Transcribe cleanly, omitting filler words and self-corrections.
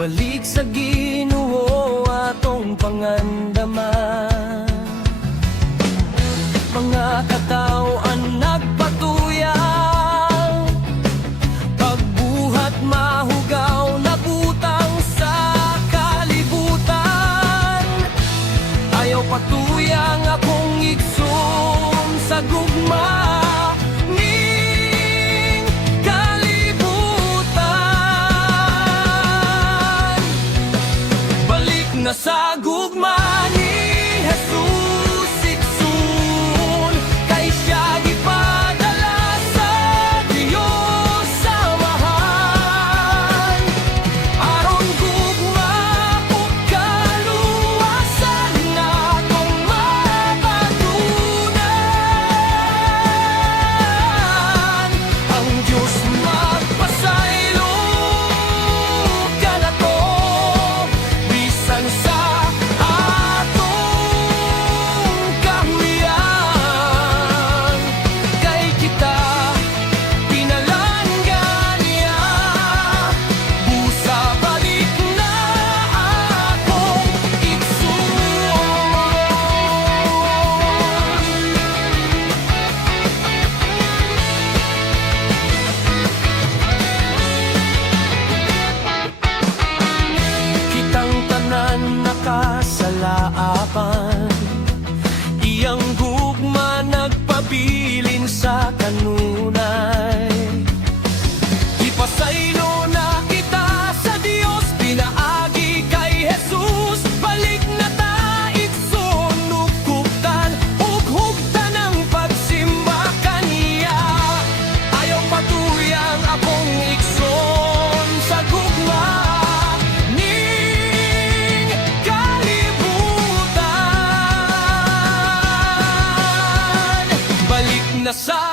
Balik sa Ginoo atong pangandaman. Mga katawhan nagpatuyang, pagbuhat mahugaw na butang sa kalibutan. Ayaw patuyang akong igsoon sa gugma ning kalibutan. Balik na sa gugma ni Jesus igsoon, kay siya gipadala sa Dios sa mahal. Aron gugma o kaluwasan natong mapatunan. Ang Diyos magpasaylo kanato bisan sa atong kahuyan. Kay kita pinalanggan niya, busa balik na akong igsoon. Kitang tanan nakasalaapan, iyang gugma nagpabilin sa kanunay. Ipasaylo na kita sa Dios, pinaagi kay Jesus. Balik na ta igsoon, nugkuptan ug hugtan ang pagsimba kaniya. Ayaw patuyang akong igsoon sa gugma ning kalibutan. Balik na sa